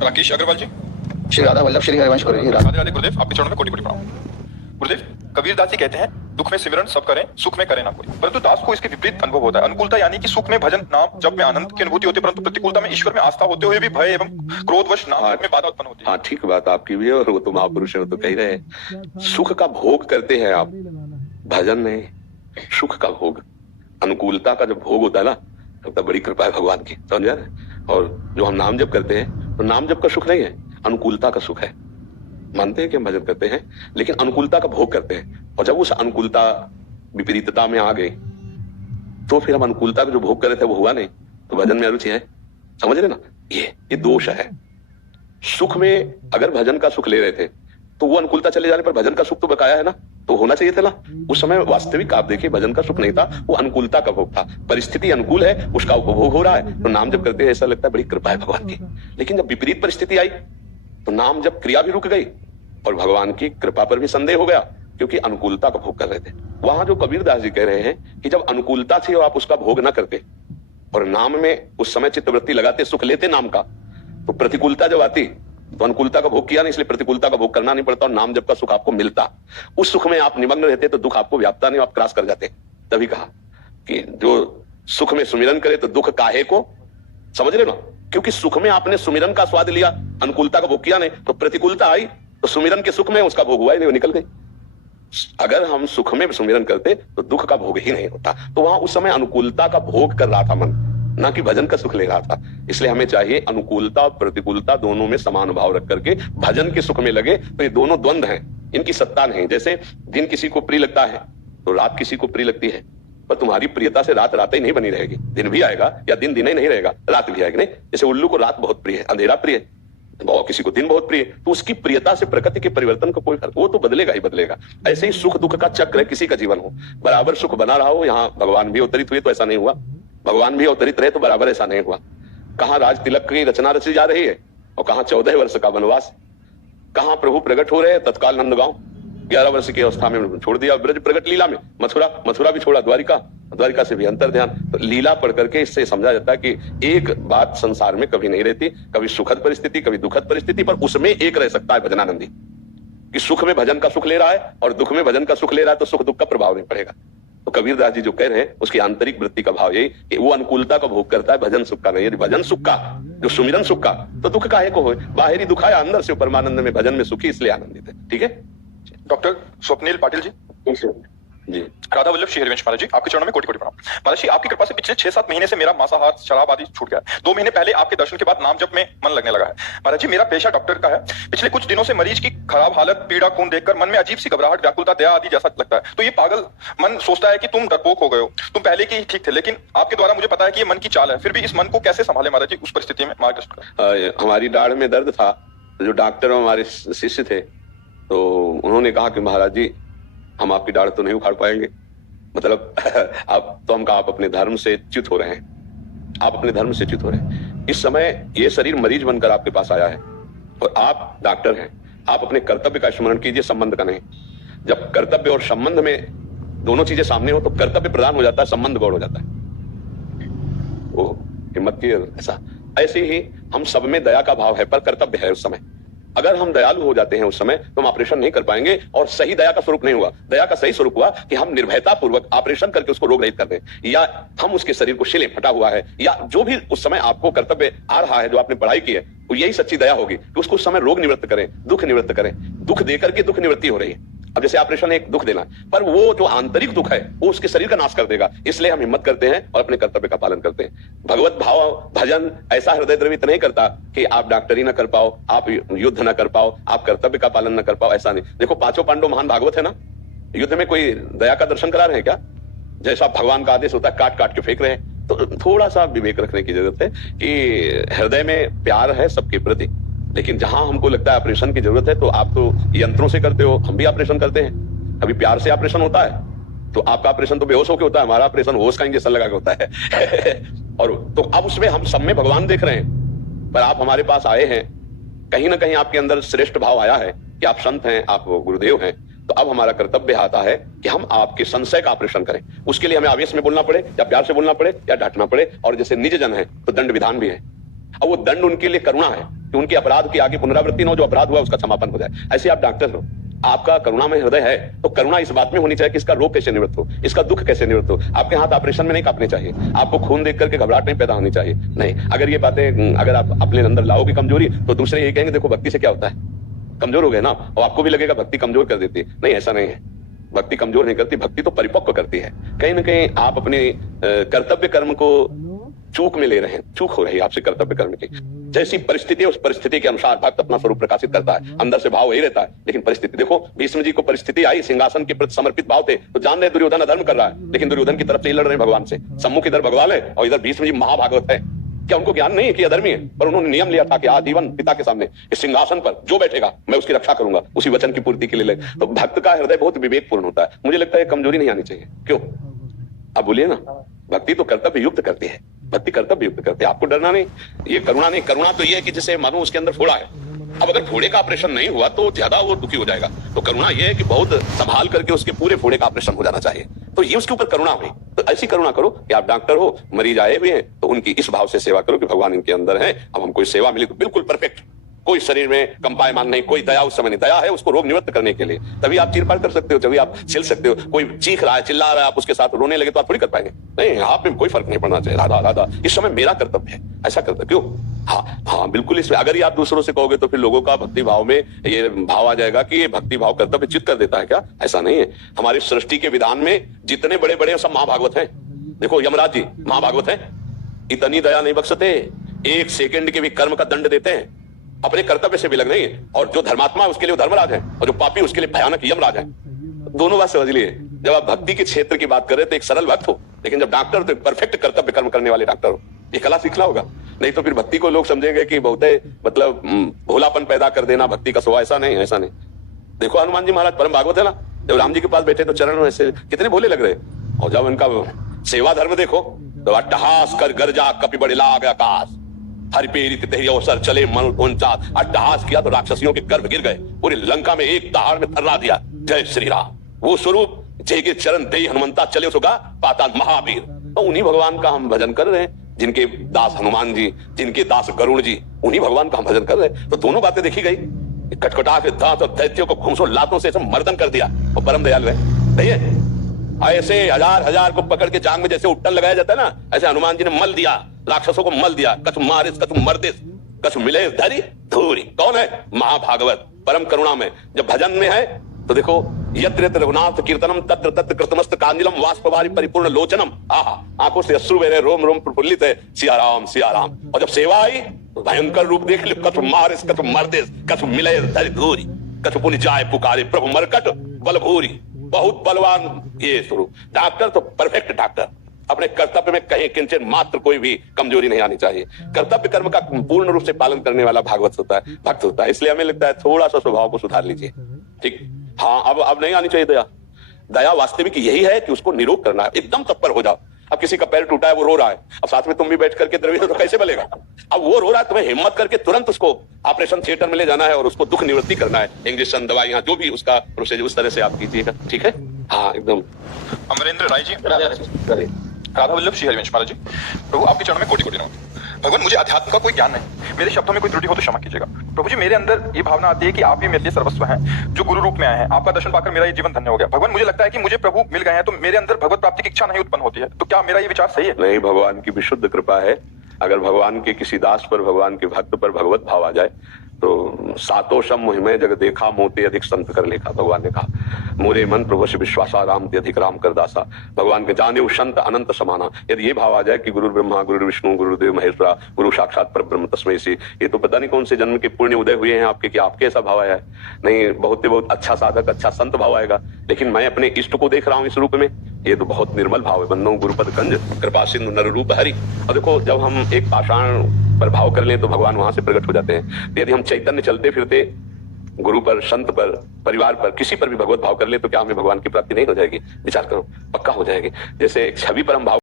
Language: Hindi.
राकेश अग्रवाल जी, श्री राधा वल्लभ श्री हरिवंश गुरुजी। राधे राधे गुरुदेव, आपके चरणों में कोटि कोटि प्रणाम। गुरुदेव, कबीर दास जी कहते हैं, दुख में सिमरन सब करें, सुख में करे ना कोई। परंतु दास को इसके विपरीत अनुभव होता है। अनुकूलता यानी कि सुख में भजन नाम जप में आनंद की अनुभूति होती है, परंतु प्रतिकूलता में ईश्वर में आस्था होते हुए भी भय एवं क्रोधवश नाम जप में बाधा उत्पन्न होती है। हाँ, ठीक बात आपकी भी है, और वो तो महापुरुष है, वो तो कह रहे हैं सुख का भोग करते हैं आप, भजन नहीं, सुख का भोग। अनुकूलता का जब भोग होता है ना, तब बड़ी कृपा है भगवान की, समझ रहे। और जो हम नाम जप करते हैं, तो नाम जप का सुख नहीं है, अनुकूलता का सुख है। मानते हैं कि हम भजन करते हैं, लेकिन अनुकूलता का भोग करते हैं। और जब उस अनुकूलता विपरीतता में आ गई, तो फिर हम अनुकूलता का जो भोग कर रहे थे वो हुआ नहीं, तो भजन में अरुचि है। समझ रहे ना, ये दोष है। सुख में अगर भजन का सुख ले रहे थे, तो वो अनुकूलता चले जाने पर भजन का सुख तो बकाया है ना, तो होना चाहिए था ना। उस समय वास्तविक आप देखिए, भजन का सुख नहीं था, वो अनुकूलता का भोग था। परिस्थिति अनुकूल है, उसका उपभोग हो रहा है, तो नाम जब करते हैं ऐसा लगता है बड़ी कृपा है भगवान की। लेकिन जब विपरीत परिस्थिति आई, तो नाम जब क्रिया भी रुक गई और भगवान की कृपा पर भी संदेह हो गया, क्योंकि अनुकूलता का भोग कर रहे थे। वहां जो कबीर दास जी कह रहे हैं कि जब अनुकूलता थी और आप उसका भोग ना करते और नाम में उस समय चित्तवृत्ति लगाते, सुख लेते नाम का, तो प्रतिकूलता जब आती तो अनुकूलता का भोग किया नहीं, इसलिए प्रतिकूलता का भोग करना नहीं पड़ता और नाम जप का सुख आपको मिलता। उस सुख में आप निमग्न रहते तो दुख आपको व्यापता नहीं, आप क्रॉस कर जाते। तभी कहा कि जो सुख में सुमिरन करे तो दुख काहे को, समझ रहे ना। क्योंकि सुख में आपने सुमिरन का स्वाद लिया, अनुकूलता का भोग किया नहीं, तो प्रतिकूलता आई तो सुमिरन के सुख में उसका भोग हुआ ही नहीं, वो निकल गई। अगर हम सुख में सुमिरन करते तो दुख का भोग ही नहीं होता। तो वहां उस समय अनुकूलता का भोग कर रहा था मन, ना कि भजन का सुख ले रहा था। इसलिए हमें चाहिए अनुकूलता और प्रतिकूलता दोनों में समान भाव रख करके भजन के सुख में लगे। तो ये दोनों द्वंद्व हैं, इनकी सत्ता नहीं। जैसे दिन किसी को प्रिय लगता है तो रात किसी को प्रिय लगती है, पर तुम्हारी प्रियता से रात रात ही नहीं बनी रहेगी, दिन भी आएगा, या दिन दिन ही नहीं रहेगा, रात भी आएगी। नहीं, जैसे उल्लू को रात बहुत प्रिय है, अंधेरा प्रिय है, किसी को दिन बहुत प्रिय है, तो उसकी प्रियता से प्रकृति के परिवर्तन का कोई फर्क, वो तो बदलेगा ही बदलेगा। ऐसे ही सुख दुख का चक्र है, किसी का जीवन हो बराबर सुख बना रहा हो। यहाँ भगवान भी अवतरित हुए तो ऐसा नहीं हुआ, भगवान भी अवतरित रहे तो बराबर ऐसा नहीं हुआ। कहाँ राज तिलक की रचना रची जा रही है और कहाँ 14 वर्ष का वनवास। कहाँ प्रभु प्रकट हो रहे हैं तत्काल नंदगांव, 11 वर्ष की अवस्था में छोड़ दिया ब्रज प्रकट लीला में, मथुरा भी छोड़ा, द्वारिका से भी अंतर ध्यान। तो लीला पढ़ करके इससे समझा जाता है कि एक बात संसार में कभी नहीं रहती, कभी सुखद परिस्थिति कभी दुखद परिस्थिति, पर उसमें एक रह सकता है भजनानंदी, कि सुख में भजन का सुख ले रहा है और दुख में भजन का सुख ले रहा है, तो सुख दुख का प्रभाव नहीं पड़ेगा। तो कबीर दास जी जो कह रहे हैं उसकी आंतरिक वृत्ति का भाव यही कि वो अनुकूलता का भोग करता है, भजन सुख का नहीं। यदि भजन सुख का, जो सुमिरन सुख का, तो दुख काहे को हो, बाहरी दुख है, अंदर से परमानंद में भजन में सुखी, इसलिए आनंदित है। ठीक है। डॉक्टर स्वप्निल पाटिल जी, जी, राधा वल्लभ श्री हरिवंश महाराज जी, आपके चरणों में कोटि कोटि प्रणाम। महाराज जी, आपकी कृपा से पिछले 6-7 महीने से मेरा मांसाहार शराब आदि छूट गया। 2 महीने पहले आपके दर्शन के बाद नाम जप में मन लगने लगा है। महाराज जी, मेरा पेशा डॉक्टर का है। पिछले कुछ दिनों से मरीज की खराब हालत, पीड़ा, खून देखकर मन में अजीब सी घबराहट, व्याकुलता, दया आदि जैसा लगता है। तो ये पागल मन सोचता है कि तुम डरपोक हो गए हो, तुम पहले की ठीक थे। लेकिन आपके द्वारा मुझे पता है कि ये मन की चाल है, फिर भी इस मन को कैसे संभाले महाराज जी, उस परिस्थिति में मार्गदर्शन करें। हमारी दाढ़ में दर्द था, जो डॉक्टर हमारे शिष्य थे, तो उन्होंने कहा कि महाराज जी, हम आपकी दाढ़ तो नहीं उखाड़ पाएंगे, मतलब आप अपने धर्म से च्युत हो रहे हैं, आप अपने धर्म से च्युत हो रहे हैं। इस समय ये शरीर मरीज बनकर आपके पास आया है और आप डॉक्टर हैं, आप अपने कर्तव्य का स्मरण कीजिए, संबंध का नहीं। जब कर्तव्य और संबंध में दोनों चीजें सामने हो तो कर्तव्य प्रधान हो जाता है, संबंध गौण हो जाता है। वो हिम्मत की ऐसा। ऐसे ही हम सब में दया का भाव है, पर कर्तव्य है उस समय। अगर हम दयालु हो जाते हैं उस समय, तो हम ऑपरेशन नहीं कर पाएंगे और सही दया का स्वरूप नहीं हुआ। दया का सही स्वरूप हुआ कि हम निर्भयता पूर्वक ऑपरेशन करके उसको रोग रहित कर दें, या हम उसके शरीर को शिले फटा हुआ है, या जो भी उस समय आपको कर्तव्य आ रहा है, जो आपने पढ़ाई की है, तो यही सच्ची दया होगी कि उसको उस समय रोग निवृत्त करें, दुख निवृत्त करें। दुख देकर के दुख निवृत्ति हो रही है। अब जैसे ऑपरेशन एक दुख देना, पर वो जो आंतरिक दुख है वो उसके शरीर का नाश कर देगा। इसलिए हम हिम्मत करते हैं और अपने कर्तव्य का पालन करते हैं। भगवत भाव भजन ऐसा हृदय द्रवित नहीं करता कि आप डॉक्टरी न कर पाओ, आप युद्ध न कर पाओ, आप कर्तव्य का पालन न कर पाओ, ऐसा नहीं। देखो, 5 पांडव महान भागवत है ना, युद्ध में कोई दया का दर्शन करा रहे हैं क्या? जैसा भगवान का आदेश होता है काट काट के फेंक रहे हैं। तो थोड़ा सा विवेक रखने की जरूरत है कि हृदय में प्यार है सबके प्रति, लेकिन जहां हमको लगता है ऑपरेशन की जरूरत है, तो आप तो यंत्रों से करते हो, हम भी ऑपरेशन करते हैं। अभी प्यार से ऑपरेशन होता है, तो आपका ऑपरेशन तो बेहोश होकर होता है, हमारा ऑपरेशन होश का इंजेक्शन लगा के होता है। और तो अब उसमें हम सब में भगवान देख रहे हैं, पर आप हमारे पास आए हैं, कहीं ना कहीं आपके अंदर श्रेष्ठ भाव आया है कि आप संत हैं, आप गुरुदेव हैं, तो अब हमारा कर्तव्य आता है कि हम आपके संशय का ऑपरेशन करें। उसके लिए हमें आवेश में बोलना पड़े या प्यार से बोलना पड़े या डांटना पड़े, और जैसे निज जन है तो दंड विधान भी है, और वो दंड उनके लिए करुणा है कि उनके अपराध की आगे पुनरावृत्ति न हो, जो अपराध हुआ उसका क्षमापन हो जाए। ऐसे आप डॉक्टर हो, आपका करुणा में हृदय है, तो करुणा इस बात में होनी चाहिए कि इसका रोग कैसे निवृत्त हो, इसका दुख कैसे निवृत्त हो। आपके हाथ ऑपरेशन में नहीं कांपने चाहिए, आपको खून देख करके घबराहट नहीं पैदा होनी चाहिए। नहीं, अगर ये बातें अगर आप अपने अंदर लाओगे कमजोरी, तो दूसरे ये कहेंगे देखो भक्ति से क्या होता है, कमजोर हो गए ना, और आपको भी लगेगा भक्ति कमजोर कर देती है। नहीं, ऐसा नहीं है, भक्ति कमजोर नहीं करती, भक्ति तो परिपक्व करती है। कहीं ना कहीं आप अपने कर्तव्य कर्म को चूक में ले रहे हैं, चूक हो रही है आपसे कर्तव्य कर्म की। जैसी परिस्थिति है उस परिस्थिति के अनुसार भक्त अपना स्वरूप प्रकाशित करता है, अंदर से भाव वही रहता है। लेकिन परिस्थिति देखो, भीष्म जी को परिस्थिति आई, सिंहासन के प्रति समर्पित भाव थे, तो जान रहे दुर्योधन अधर्म कर रहा है, लेकिन दुर्योधन की तरफ से लड़ रहे हैं भगवान से। सम्मुख इधर भगवान है और इधर भीष्म जी महाभागवत है। क्या उनको ज्ञान नहीं है कि अधर्मी है? पर उन्होंने नियम लिया था कि आजीवन पिता के सामने इस सिंहासन पर जो बैठेगा मैं उसकी रक्षा करूंगा, उसी वचन की पूर्ति के लिए। तो भक्त का हृदय बहुत विवेकपूर्ण होता है। मुझे लगता है कमजोरी नहीं आनी चाहिए। क्यों? अब बोलिए ना, भक्ति तो कर्तव्य युक्त करती है, भक्ति कर्तव्य युक्त करती है। आपको डरना नहीं, ये करुणा नहीं। करुणा तो ये है कि जिसे मानो उसके अंदर फोड़ा है। अब अगर फोड़े का ऑपरेशन नहीं हुआ तो ज्यादा वो दुखी हो जाएगा। तो करुणा ये है कि बहुत संभाल करके उसके पूरे फोड़े का ऑपरेशन हो जाना चाहिए। तो ये उसके ऊपर करुणा हुई। तो ऐसी करुणा करो कि आप डॉक्टर हो, मरीज आए हुए हैं, तो उनकी इस भाव से सेवा करो कि भगवान इनके अंदर है, अब हमको सेवा मिली तो बिल्कुल परफेक्ट, कोई शरीर में कंपायमान नहीं, कोई दया उस समय नहीं। दया है उसको रोग निवृत्त करने के लिए, तभी आप चीरफाड़ कर सकते हो, तभी आप छिल सकते हो। कोई चीख रहा है, चिल्ला रहा है, आप उसके साथ रोने लगे तो आप थोड़ी कर पाएंगे। नहीं, आप में कोई फर्क नहीं पड़ना चाहिए। राधा राधा, इस समय मेरा कर्तव्य है, ऐसा कर्तव्य। क्यों? हाँ बिल्कुल। इसमें अगर ये आप दूसरों से कहोगे तो फिर लोगों का भक्ति भाव में ये भाव आ जाएगा कि ये भक्ति भाव कर्तव्य चित कर देता है क्या? ऐसा नहीं है। हमारी सृष्टि के विधान में जितने बड़े बड़े सब महाभागवत हैं। देखो यमराज जी महाभागवत हैं, इतनी दया नहीं बख्शते, एक सेकंड के भी कर्म का दंड देते हैं, अपने कर्तव्य से विलग नहीं है। और जो धर्मात्मा है उसके लिए धर्मराज है, और जो पापी उसके लिए भयानक यमराज है। दोनों बात समझ लिए। जब आप भक्ति के क्षेत्र की बात कर रहे तो एक सरल भक्त हो, लेकिन जब डॉक्टर तो परफेक्ट कर्तव्य कर्म करने वाले डॉक्टर हो। ये कला सीखना होगा, नहीं तो फिर भक्ति को लोग समझेंगे कि बहुत मतलब भोलापन पैदा कर देना भक्ति का स्वभाव। ऐसा नहीं, ऐसा नहीं। देखो हनुमान जी महाराज परम भागवत है ना, जब राम जी के पास बैठे तो चरण में ऐसे कितने भोले लग रहे, और जब उनका सेवा धर्म देखो तो अट्टहास कर गरजा कपि बड़े लाग आकाश, हरि पेरित तेरी अवसर चले मन उनचास। अट्टहास किया तो राक्षसियों के गर्भ गिर गए, पूरी लंका में एक दहाड़ में थर्रा दिया। जय श्री राम। वो स्वरूप जय के चरण दे हनुमंता चले सुगा पाताल महावीर। तो उन्हीं भगवान का हम भजन कर रहे हैं, जिनके दास हनुमान जी, जिनके दास गरुड़ जी, उन्हीं भगवान का हम भजन कर रहे हैं। तो दोनों बातें देखी गई। कटकटा के दांत और दैत्यों को घूंसों लातों से मर्दन कर दिया, और परम दयाल है। ऐसे हजार हजार को पकड़ के जांग में जैसे उट्टन लगाया जाता है ना, ऐसे हनुमान जी ने मल दिया, राक्षसों को मल दिया। कछु मारिस कछु मर्दिस कछु मिले धरी धूरी। कौन है? महाभागवत परम करुणा में। जब भजन में है तो देखो, यत्र यत्र रघुनाथ कीर्तनम तत्र तत्र कृतमस्त कांजिलम वाष्पवारी परिपूर्ण लोचनम। आहा, आंखों से अश्रु बह रहे, रोम रोम प्रफुल्लित है, सिया राम सिया राम। और जब सेवा आई तो भयंकर रूप देख लो, कछु मारिस कछु मर्दिस कछु मिले धरी धूरी, कछु पुनि जाए पुकारे प्रभु मरकट बल भूरी। बहुत बलवान ये स्वरूप। डॉक्टर तो परफेक्ट डॉक्टर, अपने कर्तव्य में कहीं किंचन मात्र कोई भी कमजोरी नहीं आनी चाहिए। कर्तव्य कर्म का पूर्ण रूप से पालन करने वाला भागवत होता है, भक्त होता है। इसलिए हमें लगता है थोड़ा सा स्वभाव को सुधार लीजिए, ठीक। हाँ, अब नहीं आनी चाहिए दया। दया वास्तविक यही है कि उसको निरोग करना है, एकदम तत्पर हो जाओ। अब किसी का पैर टूटा है, वो रो रहा है, अब साथ में तुम भी बैठ करके द्रव्य तो कैसे बलेगा? अब वो रो रहा है, तुम्हें हिम्मत करके तुरंत उसको ऑपरेशन थिएटर में ले जाना है और उसको दुख निवृत्ति करना है। इंजेक्शन, दवाइयां, जो भी उसका प्रोसीजर उस तरह से आप कीजिएगा, ठीक है? हाँ एकदम। अमरेंद्र राय जी, राधा वल्लभ श्री हरिवंश महाराज जी, प्रभु आपके चरणों में कोटि कोटि नमन। भगवान, मुझे अध्यात्म का कोई ज्ञान नहीं, मेरे शब्दों में कोई त्रुटि हो तो क्षमा कीजिएगा। प्रभु जी, मेरे अंदर ये भावना आती है कि आप ही मेरे लिए सर्वस्व हैं, जो गुरु रूप में आए हैं। आपका दर्शन पाकर मेरा ये जीवन धन्य हो गया। भगवान, मुझे लगता है कि मुझे प्रभु मिल गए हैं, तो मेरे अंदर भगवत प्राप्ति की इच्छा नहीं उत्पन्न होती है। तो क्या मेरा ये विचार सही है? नहीं, भगवान की विशुद्ध कृपा है। अगर भगवान के किसी दास पर, भगवान के भक्त पर भगवत भाव आ जाए तो सातों शम मुहिमय जग देखा, मोते अधिक संत कर लेखा। भगवान ने कहा, मोरे मन प्रभु से विश्वासा, राम ते अधिक राम कर दासा। भगवान के जाने संत अनंत समाना। यदि ये भाव आ जाए कि गुरु ब्रह्मा गुरु विष्णु गुरुदेव महेश्वरा, गुरु साक्षात परब्रह्म तस्मै से, ये तो पता नहीं कौन से जन्म के पुण्य उदय हुए हैं आपके कि आपके ऐसा भाव आया है। नहीं, बहुत अच्छा साधक, अच्छा संत भाव आएगा। लेकिन मैं अपने इष्ट को देख रहा हूं इस रूप में, ये तो बहुत निर्मल भाव है। बन्नो गुरुपद कंज कृपा सिंधु नर रूप हरि। और देखो, जब हम एक पाषाण पर भाव कर लें तो भगवान वहां से प्रकट हो जाते हैं। यदि हम चैतन्य चलते फिरते गुरु पर, संत पर, परिवार पर, किसी पर भी भगवत भाव कर ले तो क्या हमें भगवान की प्राप्ति नहीं हो जाएगी? विचार करो, पक्का हो जाएगी। जैसे छवि पर हम भाव